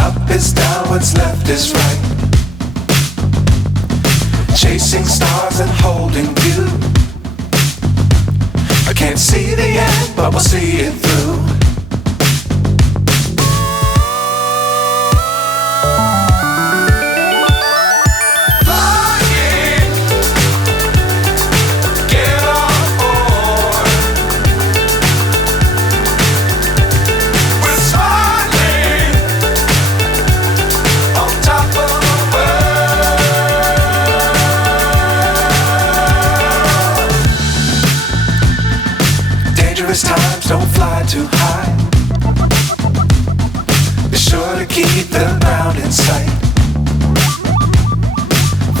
up is down, what's left is right. Chasing stars and holding you. I can't see the end, but we'll see it through. Times don't fly too high. Be sure to keep the ground in sight.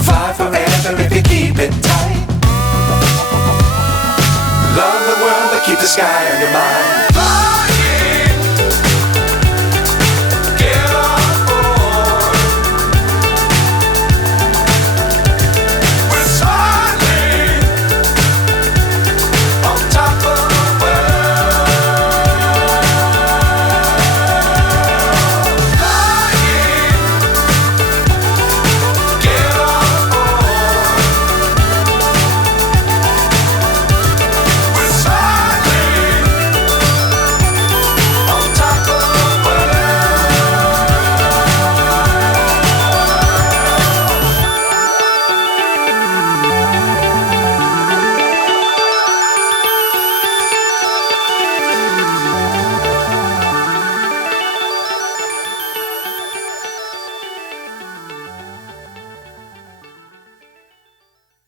Fly forever if you keep it tight. Love the world but keep the sky on your mind.